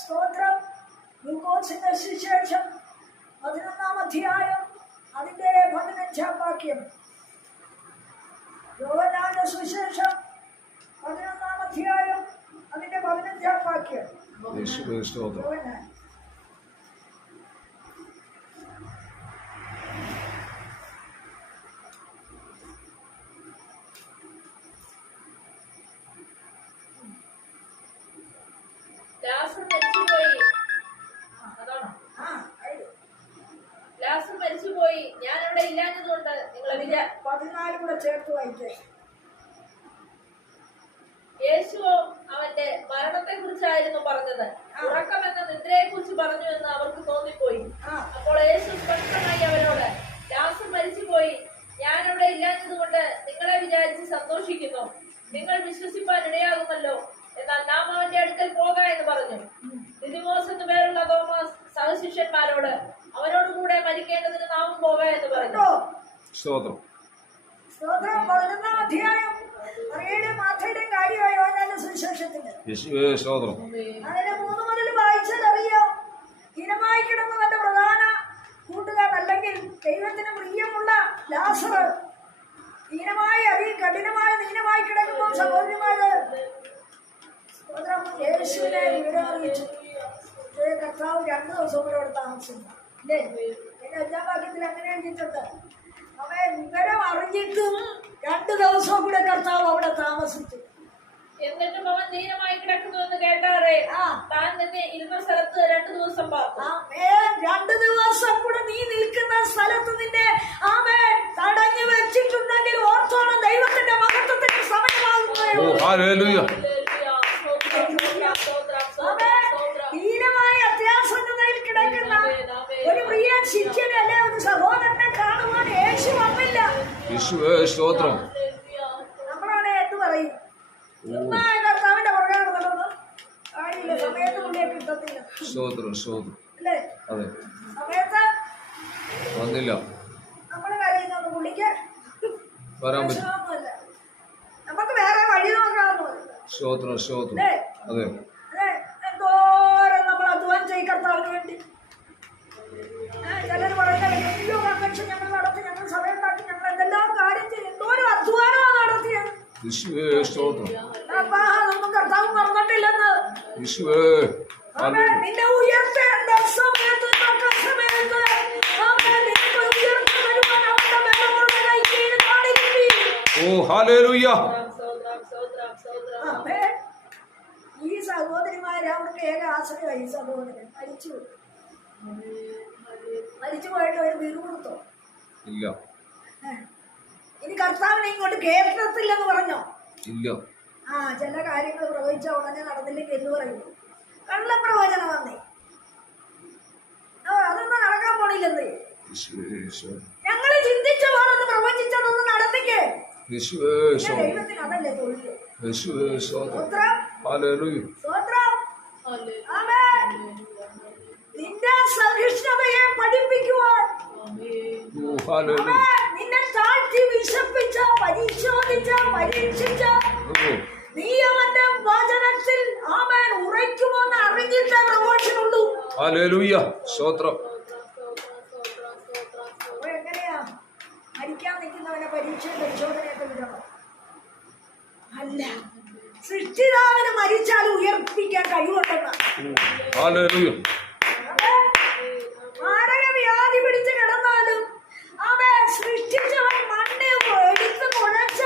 സ്തോത്രം. ലൂക്കോസിന്റെ സുവിശേഷം 11-ാം അധ്യായം അതിന്റെ 15-ാം വാക്യം. യോഹന്നാന്റെ സുവിശേഷം 11-ാം അധ്യായം അതിന്റെ 15-ാം വാക്യം. മരിച്ചുപോയി, ഞാൻ അവിടെ ഇല്ലാഞ്ഞതുകൊണ്ട് നിങ്ങളെ 14 കൂടെ ചേർത്ത് വായിക്കേ. യേശുവോ അവന്റെ മരണത്തെ കുറിച്ചായിരുന്നു പറഞ്ഞത്. ഉറക്കമെന്ന നിദ്രയെ കുറിച്ച് പറഞ്ഞു എന്ന് അവർക്ക് തോന്നിപ്പോയി. അപ്പോൾ യേശു സ്പഷ്ടമായി അവരോട്, ലാസർ മരിച്ചുപോയി, ഞാൻ അവിടെ ഇല്ലാഞ്ഞതുകൊണ്ട് നിങ്ങളെ വിചാരിച്ച് സന്തോഷിക്കുന്നു. നിങ്ങൾ വിശ്വസിപ്പാൻ ഇടയാകുമല്ലോ. എന്നാൽ നാം അവന്റെ അടുക്കൽ പോക എന്ന് പറഞ്ഞു. ദിദിമോസ് എന്നു പേരുള്ള തോമസ് സഹശിഷ്യന്മാരോട്, അവനോട് കൂടെ മരിക്കേണ്ടതിന് നാമും പോക എന്ന് പറഞ്ഞു. 11-ാം അധ്യായം മാർത്തയുടെയും കാര്യമായി യോഹന്നാന്റെ സുവിശേഷത്തിന്റെ അതിന് 3 മുതൽ വായിച്ചാൽ അറിയാം. ഹീനമായി കിടന്നവന്റെ പ്രധാന കൂട്ടുകാരൻ അല്ലെങ്കിൽ ദൈവത്തിന് പ്രിയമുള്ള ലാസർ ഹീനമായി കഠിനമായ നീനമായി കിടക്കുമ്പോൾ സഹോദരിമാര് യേശുവിനെ വിവരം അറിയിച്ചു. കർത്താവ് 2 ദിവസം കൂടെ അവിടെ താമസിച്ചു. അല്ലേ? എന്റെ 5-ാം വാക്യത്തിൽ അങ്ങനെ എഴുതിയിട്ടുണ്ട്. അവൻ വിവരം അറിഞ്ഞിട്ടും 2 ദിവസം കൂടെ കർത്താവ് അവിടെ താമസിച്ചു. എന്നിട്ടും അവൻ ദീനമായി കിടക്കുന്നു എന്ന് കേട്ടാറേ താൻ തന്നെ ഇരുന്ന സ്ഥലത്ത് 2 ദിവസം പാർത്തു. 2 ദിവസം കൂടെ നീ നിൽക്കുന്ന സ്ഥലത്ത് നിന്നെ തടഞ്ഞു വെച്ചിട്ടുണ്ടെങ്കിൽ ഓർത്തോണം, ദൈവത്തിന്റെ മഹത്വത്തിന്റെ സമയമാകുന്നു. ഹീനമായ അത്യാസന്നതയിൽ കിടക്കുന്ന ഒരു പ്രിയ ശിഷ്യനെ അല്ലെ ഒരു സഹോദരനെ കാണുവാൻ യേശു വന്നില്ല. നമ്മളവിടെ എന്ത് പറയും? കർത്താവിന്റെ പുറകെ നടന്നു കാര്യമില്ല, സമയത്ത് പുള്ളിയെ കിട്ടത്തില്ല. അല്ലേ? സമയത്ത് വന്നില്ല. നമ്മള് കരയുന്ന പുള്ളിക്ക് വരാൻ നമുക്ക് വേറെ വഴി നോക്കാവുന്നതല്ല. എന്തോരം നമ്മൾ അധ്വാനം ചെയ്യും കർത്താവിന് വേണ്ടി. ചിലർ പറയുന്നത് ഞങ്ങൾ നടത്തി, ഞങ്ങൾ സഭ ഉണ്ടാക്കി, ഞങ്ങൾ എന്തെല്ലാം കാര്യം ചെയ്യും, എന്തോരം അധ്വാനമാണ് നടത്തിയത്. അതൊന്നും കർത്താവ് മറന്നിട്ടില്ലെന്ന്. നിന്നെ ഉയർത്തേണ്ട സമയത്ത് ഈ സഹോദരിമാര് അവർക്ക് ഏക ആശ്രയമായി. ഈ സഹോദരൻ മരിച്ചു പോയിട്ട് ഒരു വീട് കൊടുത്തോ? ഇല്ല. ഇനി കർത്താവിനെ ഇങ്ങോട്ട് കേരളത്തില്ലെന്ന് പറഞ്ഞോ? ഇല്ല. ചില കാര്യങ്ങൾ പ്രവചിച്ച ഉടനെ നടന്നില്ലെങ്കിൽ എന്ന് പറയും. കള്ളപ്രവചനം വന്നേ, അതൊന്നും നടക്കാൻ പോണില്ലെന്ന്. ഞങ്ങള് ചിന്തിച്ച പോലൊന്ന് പ്രവചിച്ചതൊന്നും നടത്തിക്കേ. ദൈവത്തിന് അതല്ലേ തൊഴില്. നിന്റെ സഹിഷ്ണുതയെ പഠിപ്പിക്കുവാൻ, നിന്നെ താഴ്ത്തി വിശപ്പിച്ച, പരിശോധിച്ച, പരീക്ഷിച്ച, നീ അവന്റെ വചനത്തിൽ ഉറയ്ക്കുമെന്ന് അറിഞ്ഞിട്ടേ പ്രമോഷനുള്ളൂ. എങ്ങനെയാ മരിക്കാൻ നിൽക്കുന്നവനെ പരീക്ഷയും പരിശോധനയൊക്കെ വിടണം? അല്ല, സൃഷ്ടിതാവിന് മരിച്ചാൽ ഉയർപ്പിക്കാൻ കഴിവുണ്ടെന്നാണ്. മാരകവ്യാധി പിടിച്ച് കിടന്നാലും സൃഷ്ടിച്ചവൻ മണ്ണ് എടുത്ത് കുഴച്ച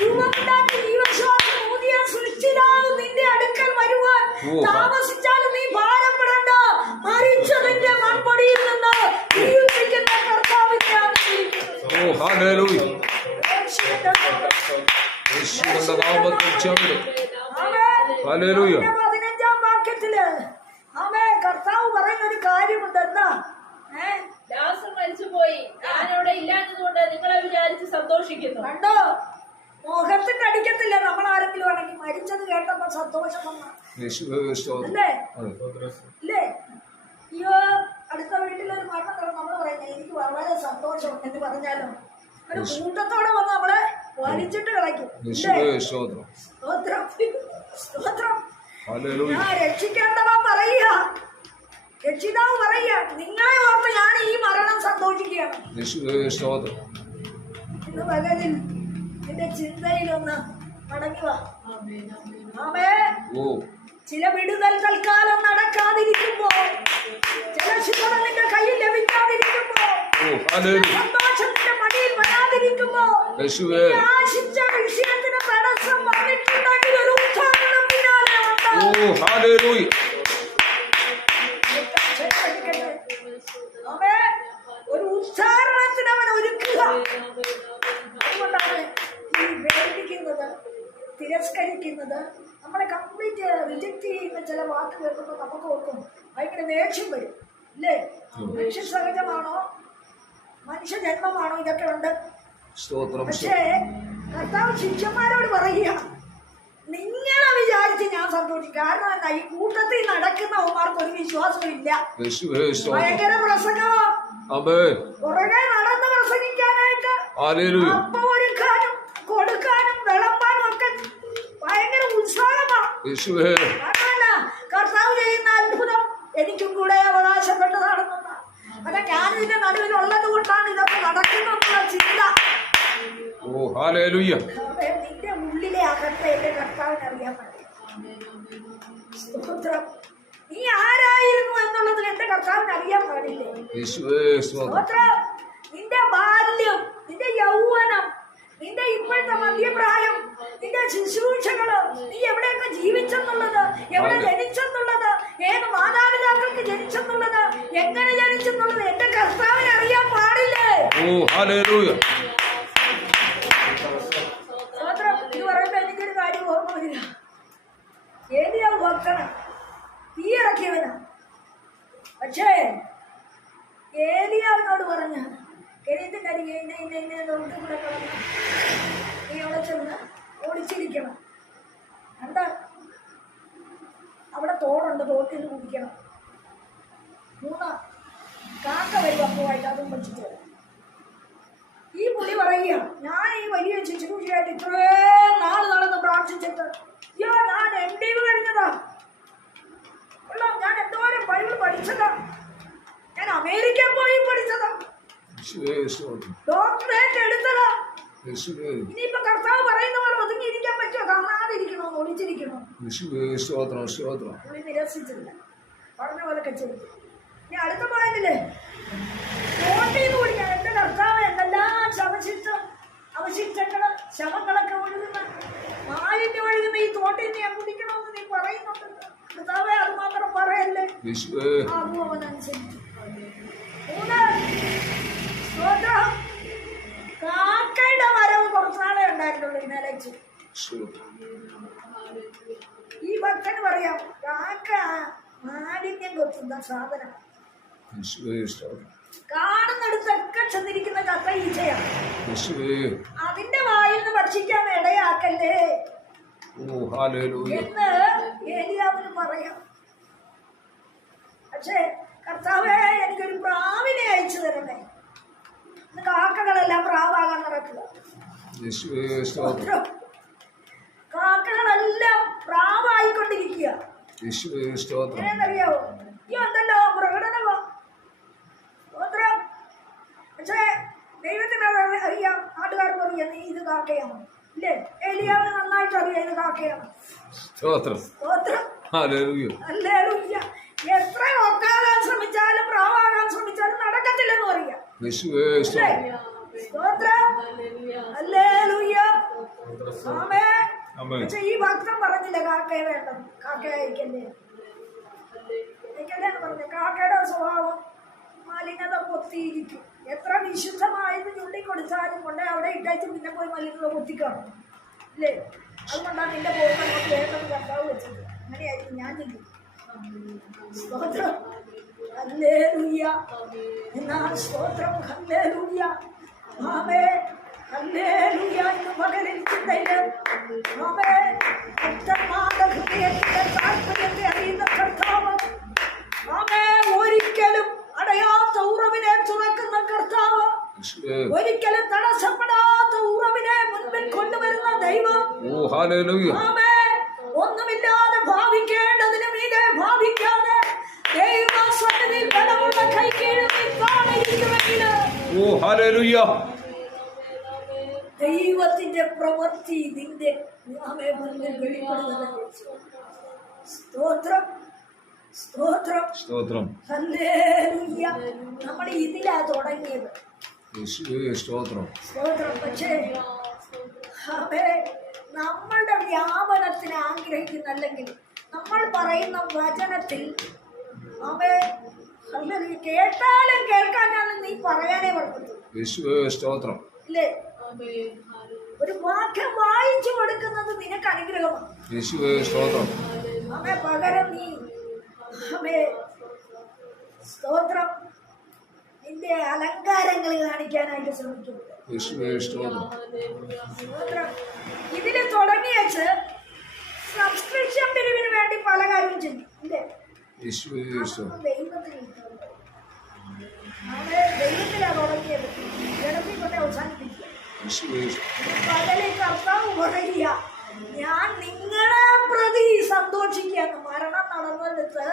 രൂപമുണ്ടാക്കി ജീവശ്വാസം ഊതിയ സൃഷ്ടിതാവ് നിന്റെ അടുക്കൽ വരുവാൻ താമസിച്ചാലും നീ ഭാരപ്പെടണ്ട. മരിച്ചതിന്റെ മൺപൊടിയിൽ നിന്ന് ജീവിപ്പിക്കുന്ന കർത്താവിന്റെ പതിനഞ്ചാം വാക്യത്തില് കർത്താവ് പറയുന്ന ഒരു കാര്യമുണ്ട്. എന്താ? ലാസർ മരിച്ചുപോയി, ഞാനവിടെ ഇല്ലാഞ്ഞതുകൊണ്ട് നിങ്ങളെ വിചാരിച്ച് സന്തോഷിക്കുന്നു. കണ്ടോ? മുഖത്തിന്റെ അടിക്കത്തില്ല. നമ്മൾ ആരെങ്കിലും ആണെങ്കിൽ മരിച്ചത് കേട്ടപ്പോ സന്തോഷം അല്ലേ? ഇല്ലേ? അയ്യോ, അടുത്ത വീട്ടിലൊരു മരണം നടന്നു, നമ്മൾ പറയുന്നത് എനിക്ക് വളരെ സന്തോഷം എന്ന് പറഞ്ഞാലോ ഒരു കൂട്ടത്തോടെ വന്ന് നമ്മളെ വലിച്ചിട്ട് കളയ്ക്കും. ഹല്ലേലൂയ. ഞാൻ രക്ഷിക്കേണ്ടവൻ പറയുക, രക്ഷിതാവ് പറയുക, നിങ്ങളെ ഓർത്ത് ഞാൻ ഈ മരണം സന്തോഷിക്കുകയാണ്. യേശുവേ സ്തോത്രം. ഇന്ന് പകലിൽ നിന്റെ ചിന്തയിലൊന്ന് മടങ്ങി വാ. ആമേ. ഓ ചില വിടുതൽ തൽക്കാലം നടക്കാതിരിക്കുമ്പോ, ചില ശുഭത നിന്റെ കയ്യിൽ ലഭിക്കാതിരിക്കുമ്പോ, ഓ ഹല്ലേലൂയ. സന്തോഷത്തിന്റെ മടിയിൽ വരാതിരിക്കുമ്പോ, യേശുവേ. നീ ആശിച്ച വിഷയത്തിന് തടസ്സം വന്നിട്ടുണ്ടെങ്കിൽ ഒരു ഉത്ഥാനം പിന്നാലെ ഉണ്ട്. ഓ ഹല്ലേലൂയ. ആമേ. ഒരു ഉച്ചാരണത്തിന് അവൻ ഒരുക്കുക. അതുകൊണ്ടാണ് ഈ വേദിക്കുന്നത്, തിരസ്കരിക്കുന്നത്, നമ്മളെ കംപ്ലീറ്റ് റിജക്ട് ചെയ്യുന്ന ചില വാക്ക് കേൾക്കുമ്പോൾ നമുക്ക് ഓർക്കും ഭയങ്കര ദേഷ്യം വരും, ഇല്ലേ? മനുഷ്യ സഹജമാണോ, മനുഷ്യ ജന്മമാണോ, ഇതൊക്കെ ഉണ്ട്. സ്തോത്രം. പക്ഷേ കർത്താവ് ശിഷ്യന്മാരോട് പറയുക, നിങ്ങളെ വിചാരിച്ച് ഞാൻ സന്തോഷിക്കും. കാരണം എന്താ, ഈ കൂട്ടത്തിൽ നടക്കുന്നവന്മാർക്ക് ഒരു വിശ്വാസമില്ല. യേശുവേ സ്തോത്രം. ഭയങ്കര പ്രസംഗമോ, ആമേൻ. പുറകെ നടന്ന് പ്രസംഗിക്കാനായിട്ട്, ഹല്ലേലൂയ. അപ്പം ഒരുക്കാനും കൊടുക്കാനും വിളമ്പാനും ഒക്കെ ഭയങ്കര ഉത്സാഹമാണ്. യേശുവേ. കർത്താവ് ചെയ്യുന്ന അത്ഭുതം എനിക്കും കൂടെ അവകാശപ്പെട്ടതാണെന്നാണ്. അതെ, ഞാനിതിന്റെ നടുവിലുള്ളത് കൊണ്ടാണ് ഇതൊക്കെ നടക്കുന്നുള്ള ചിന്ത. ഓ ഹല്ലേലൂയ. നിന്റെ ഉള്ളിലെ അകത്തെ എന്റെ കർത്താവിന് അറിയാൻ പറ്റും. സ്തോത്രം. നീ ആരായിരുന്നു എന്നുള്ളത് എന്റെ കർത്താവിന് അറിയാൻ പാടില്ലേ? യേശുവേ സ്തോത്രം. സ്തോത്രം. നിന്റെ ബാല്യം, നിന്റെ യൗവനം, നിന്റെ ഇപ്പോഴത്തെ മധ്യപ്രായം, നിന്റെ ശുശ്രൂഷകള്, നീ എവിടെയൊക്കെ ജീവിച്ചെന്നുള്ളത്, എവിടെ ജനിച്ചെന്നുള്ളത്, ഏത് മാതാപിതാക്കൾക്ക് ജനിച്ചെന്നുള്ളത്, എങ്ങനെ ജനിച്ചെന്നുള്ളത് എന്റെ കർത്താവിന് അറിയാൻ പാടില്ലേ? ഓ ഹല്ലേലൂയ. സ്തോത്രം. ഇത് പറയുമ്പോ എനിക്കൊരു കാര്യം ഓർമ്മ വരിക. ഏലിയാവ് ഭക്തനാ, തീ ഇറക്കിയവനാ. പക്ഷേ ഏലിയാവിനോട് പറഞ്ഞ കെരീത്തിന്റെ അരികെ കൂടെ കളഞ്ഞ നീ അവിടെ ചെന്ന് ഓടിച്ചിരിക്കണം. എന്താ, അവിടെ തോടുണ്ട്, തോട്ടിൽ നിന്ന് കുടിക്കണം. 3 കാക്ക വരും അപ്പുമായിട്ട്, അതും വെച്ചിട്ട് വരാം. ഈ പുള്ളി പറയുക, ഞാൻ ഈ വലിയ ശുശ്രൂഷയായിട്ട് ഇത്രയും നാൾ നടന്ന് പ്രാർത്ഥിച്ചിട്ട്, അയ്യോ ഞാൻ MDiv കഴിഞ്ഞതാ, ഞാൻ എന്തോരം ബൈബിൾ പഠിച്ചതാ, ഞാൻ അമേരിക്കയിൽ പോയി പഠിച്ചതാ, യേശുവേ സ്തോത്രം. ഡോക്ടറേറ്റ് എടുത്തതാ. യേശുവേ. ഇനിയിപ്പോ കർത്താവ് പറയുന്ന പോലെ ഒതുങ്ങിയിരിക്കാൻ പറ്റുമോ? കാണാതിരിക്കണോ, ഒളിച്ചിരിക്കണോ? യേശുവേ സ്തോത്രം. സ്തോത്രം. പുള്ളി നിരസിച്ചില്ല, പറഞ്ഞ പോലൊക്കെ ചെയ്തു. ഇനി അടുത്ത പോയിന്റില്ലേ, തോട്ടിന്ന് കുടിക്കാൻ എന്റെ കർത്താവ് എന്തെല്ലാം അവശിഷ്ടങ്ങള്, ശവങ്ങളൊക്കെ ഒഴുകുന്ന, മാലിന്യം ഒഴുകുന്ന ഈ തോട്ടിൽ നിന്ന് ഞാൻ കുടിക്കണമെന്ന് നീ പറയുന്നുണ്ടല്ലോ. കർത്താവേ, അത് മാത്രം പറയല്ലേ. യേശുവേ. അതും അവനനുസരിച്ചു. 3 സ്തോത്രം. കാക്കയുടെ വരവ് കുറച്ചാളെ ഉണ്ടായിട്ടുള്ളൂ ഈ നിലച്ച്. ഈ ഭക്തന് പറയാം, കാക്ക മാലിന്യം കൊത്തുന്ന സാധനം. യേശുവേ സ്തോത്രം. കാണുന്നിടത്തൊക്കെ ചെന്നിരിക്കുന്ന കത്ത ഈച്ചയാണ്. യേശുവേ. അതിന്റെ വായിൽ നിന്ന് ഭക്ഷിക്കാൻ ഇടയാക്കല്ലേ ഓ ഹല്ലേലൂയ. എന്ന് ഏലിയാവിന് പറയാം. പക്ഷേ കർത്താവേ, എനിക്കൊരു പ്രാവിനെ അയച്ചു തരണേ. ഇന്ന് കാക്കകളെല്ലാം പ്രാവാകാൻ നടക്കുക. യേശുവേ സ്തോത്രം. കാക്കകളെല്ലാം പ്രാവായിക്കൊണ്ടിരിക്കുക. യേശുവേ സ്തോത്രം. എങ്ങനെയെന്നറിയാവോ? ഈ ഉണ്ടല്ലോ പ്രകടനമോ, സ്തോത്രം. പക്ഷേ ദൈവത്തിന് അറിയാം, നാട്ടുകാർക്ക് അറിയാം നീ ഇത് കാക്കയാണ്, ഇല്ലേ? ഏലിയാവിന് നന്നായിട്ട് അറിയാം ഇത് കാക്കയാണ്. സ്തോത്രം. സ്തോത്രം. ഹല്ലേലൂയ. ഹല്ലേലൂയ. എത്ര ഒക്കാകാൻ ശ്രമിച്ചാലും പ്രാവാകാൻ ശ്രമിച്ചാലും നടക്കത്തില്ലെന്ന് പറയാം. യേശുവേ സ്തോത്രം. സ്തോത്രം. ഹല്ലേലൂയ. ആമേൻ. ആമേൻ. പക്ഷെ ഈ ഭക്തൻ പറഞ്ഞില്ല കാക്കയെ വേണ്ടത്, കാക്കയെ അയക്കല്ലേ എന്ന് പറഞ്ഞു. കാക്കയുടെ സ്വഭാവം മലിനത പൊത്തിയിരിക്കും. എത്ര വിശുദ്ധമായത് ചുള്ളിക്കൊടുത്താലും കൊണ്ട് അവിടെ ഇട്ടയച്ച് പിന്നെ പോയി മലിനത പൊത്തിക്കാണും, ഇല്ലേ? അതുകൊണ്ടാണ് നിന്റെ പോകുന്ന അങ്ങോട്ട് വേണ്ടത് കർത്താവ് വെച്ചത്. അങ്ങനെയായിരിക്കും ഞാൻ ചിന്തിക്കും. സ്തോത്രം. ഹല്ലേലൂയ. എന്നാൽ സ്തോത്രം. ഹല്ലേലൂയ. ആമേൻ. ഹല്ലേലൂയ. ഇന്ന് പകലിൽ ചിന്തയില് ആമേൻ ഭക്തന്മാരുടെ ഹൃദയത്തിന്റെ താല്പര്യത്തെ അറിയുന്ന കർത്താവ്, ആമേൻ, ഒരിക്കലും അടയാത്ത ഉറവിനെ തുറക്കുന്ന കർത്താവ്, ഒരിക്കലും തടസ്സപ്പെടാത്ത ഉറവിനെ മുൻപിൽ കൊണ്ടുവരുന്ന ദൈവം, ഓ ഹല്ലേലൂയ. ആമേൻ, ഒന്നുമില്ലാതെ ഭാവിക്ക് ആയിരിക്കുമെങ്കിൽ ഓ ഹല്ലേലൂയ. ദൈവത്തിന്റെ പ്രവൃത്തി നിന്റെ മുന്നിൽ വെളിപ്പെടുന്നത്. സ്തോത്രം, സ്തോത്രം, സ്തോത്രം. ഹല്ലേലൂയ. നമ്മൾ ഇതിലാ തുടങ്ങിയത്. യേശുവേ സ്തോത്രം. സ്തോത്രം. പക്ഷേ നമ്മളുടെ വ്യാപനത്തിന് ആഗ്രഹിക്കുന്നല്ലെങ്കിൽ നമ്മൾ പറയുന്ന വചനത്തിൽ കേട്ടാലും കേൾക്കാനാലും നീ പറയാനേ പറ്റൂ. യേശുവേ സ്തോത്രം. ഇല്ലേ? ഒരു വാക്യം വായിച്ചു കൊടുക്കുന്നത് നിനക്ക് അനുഗ്രഹമാണ്. യേശുവേ സ്തോത്രം. പകരം നീ സ്തോത്രം നിന്റെ അലങ്കാരങ്ങൾ കാണിക്കാനായിട്ട് ശ്രമിക്കും. യേശുവേ സ്തോത്രം. ഇതിന് തുടങ്ങിയച്ച് സബ്സ്ക്രിപ്ഷൻ പിരിവിന് വേണ്ടി പല കാര്യം ചെയ്യും. ഇല്ലേ? യേശുവേ സ്തോത്രം. ദൈവത്തിലാണ് തുടങ്ങിയത്. ജനത്തിൽ കൊണ്ട് അവസാനിപ്പിക്കുക. യേശുവേ പകലിൽ കർത്താവ് പറയുക, ഞാൻ നിങ്ങളെ പ്രതി സന്തോഷിക്കുകയാണ്. മരണം നടന്നിടത്ത്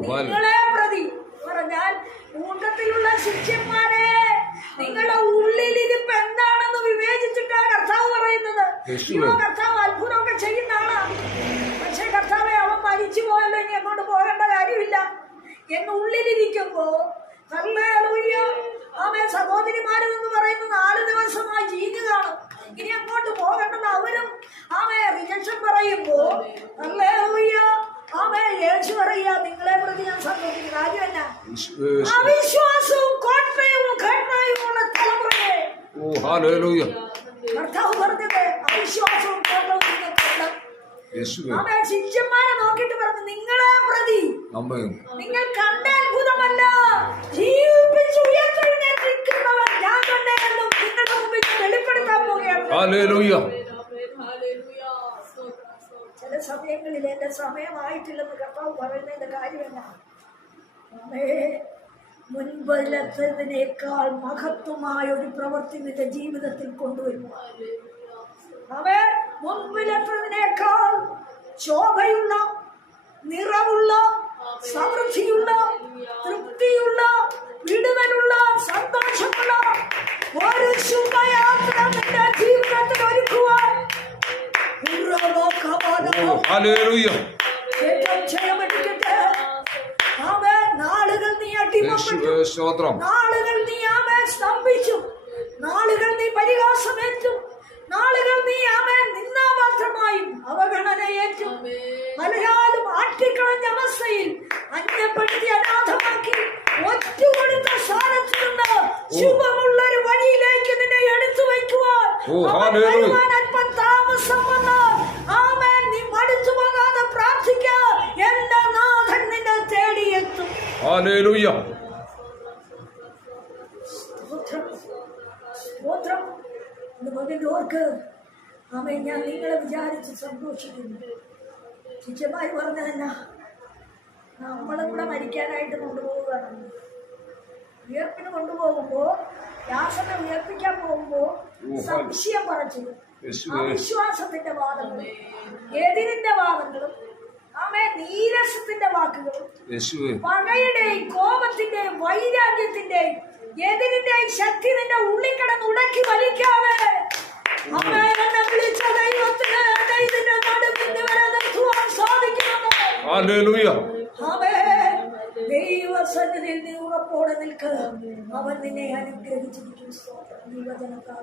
നിങ്ങളെ പ്രതി പറഞ്ഞാൽ കൂട്ടത്തിലുള്ള ശിഷ്യന്മാരെ നിങ്ങളുടെ ഉള്ളിലിരിപ്പ് എന്താണെന്ന് വിവേചിച്ചിട്ടാണ് കർത്താവ് പറയുന്നത്. കർത്താവ് അത്ഭുതമൊക്കെ ചെയ്യുന്ന ആളാണ്. പക്ഷെ കർത്താവെ അവൻ മരിച്ചു പോയല്ലോ, ഇനി അങ്ങോട്ട് പോകേണ്ട കാര്യമില്ല എന്ന് ഉള്ളിലിരിക്കുമ്പോ അവൻ സഹോദരിമാരിൽ എന്ന് പറയുന്ന 4 ദിവസമായി ജീന് കാണും. ഇനി അങ്ങോട്ട് പോകണ്ടെന്ന് അവരും റിജക്ഷൻ പറയുമ്പോ യേശു പറയാ, നിങ്ങളെ പ്രതി ഞാൻ സന്തോഷിക്കുന്ന കാര്യം എന്നാ? അവിശ്വാസവും കോട്ടയവും ഘടനയുമുള്ള തലമുറയെ കർത്താവ് പറഞ്ഞത് അവിശ്വാസവും കോട്ടവും നിങ്ങൾക്കുണ്ട്. ശിഷ്യന്മാരെ നോക്കിട്ട് പറഞ്ഞു, നിങ്ങളെ പ്രതി നിങ്ങൾ കണ്ട അത്ഭുതമല്ല, ജീവിപ്പിച്ച് ഉയർത്തെഴുന്നേറ്റിരിക്കുന്നവൻ ഞാൻ തന്നെയെന്നും നിങ്ങളുടെ മുമ്പിൽ വെളിപ്പെടുത്താൻ പോവുകയാണ്. ചില സമയങ്ങളിൽ എന്റെ സമയമായിട്ടില്ലെന്ന് കർത്താവ് പറയുന്നതിന്റെ കാര്യമല്ല. മുൻപിലത്തതിനേക്കാൾ മഹത്വമായ ഒരു പ്രവൃത്തി നിന്റെ ജീവിതത്തിൽ കൊണ്ടുവരുന്നു. മുൻപിലത്തതിനേക്കാൾ ശോഭയുള്ള, നിറവുള്ള, സമൃദ്ധിയുള്ള, തൃപ്തിയുള്ള, വിടുതലുള്ള, സന്തോഷമുള്ള ഒരു ശുഭയാത്ര നിന്റെ ജീവിതത്തിൽ ഒരുക്കുവാൻ നാളുകൾ നീ അടിമപ്പെട്ടു, നാളുകൾ നീ സ്തംഭിച്ചു, നാളുകൾ നീ പരിഹാസമേറ്റു, നാളുകൾ നീ നിന്നാപാത്രമായും അവഗണനയേറ്റു, പലരാലും ആട്ടിക്കളഞ്ഞ അവസ്ഥയിൽ അന്യപ്പെടുത്തി അനാഥമാക്കി ഒറ്റുകൊടുത്ത സ്ഥാനത്ത് നിന്ന് ശുഭമുള്ളൊരു വഴിയിലേക്ക് നിന്നെ എടുത്തു വയ്ക്കുവാൻ അല്പം താമസം വന്ന് നീ മടുത്തു പോകാതെ പ്രാർത്ഥിക്ക. എന്റെ നാഥൻ നിന്നെ തേടിയെത്തും. സ്തോത്രം. ഓർക്ക് ഞാൻ നിങ്ങളെ വിചാരിച്ച് സന്തോഷിക്കുന്നു. ശിഷ്യന്മാർ പറഞ്ഞതല്ല, നമ്മളും കൂടെ മരിക്കാനായിട്ട് കൊണ്ടുപോവുകയാണ്. ഉയർപ്പിന് കൊണ്ടുപോകുമ്പോ യാസനെ ഉയർപ്പിക്കാൻ പോകുമ്പോ സംശയം പറച്ചു, അവിശ്വാസത്തിന്റെ വാദങ്ങളും എതിരിന്റെ വാദങ്ങളും നീരസത്തിന്റെ വാക്കുകളും പകയുടെയും കോപത്തിന്റെയും വൈരാഗ്യത്തിന്റെയും എതിരിന്റെയും ശക്തി നിന്റെ ഉള്ളിൽ കിടന്ന് ഉടക്കി വലിക്കാതെ എന്നെ വിളിച്ച ദൈവത്തിന് ഇതിന്റെ നടുവിന് വരെ നിർത്തുവാൻ സാധിക്കുന്നത്. ദൈവസന്നിധിയിൽ നീ ഉറപ്പോടെ നിൽക്ക്. അവൻ നിന്നെ അനുഗ്രഹിച്ചിരിക്കും. സ്തോത്രം. ദൈവജനത്താൽ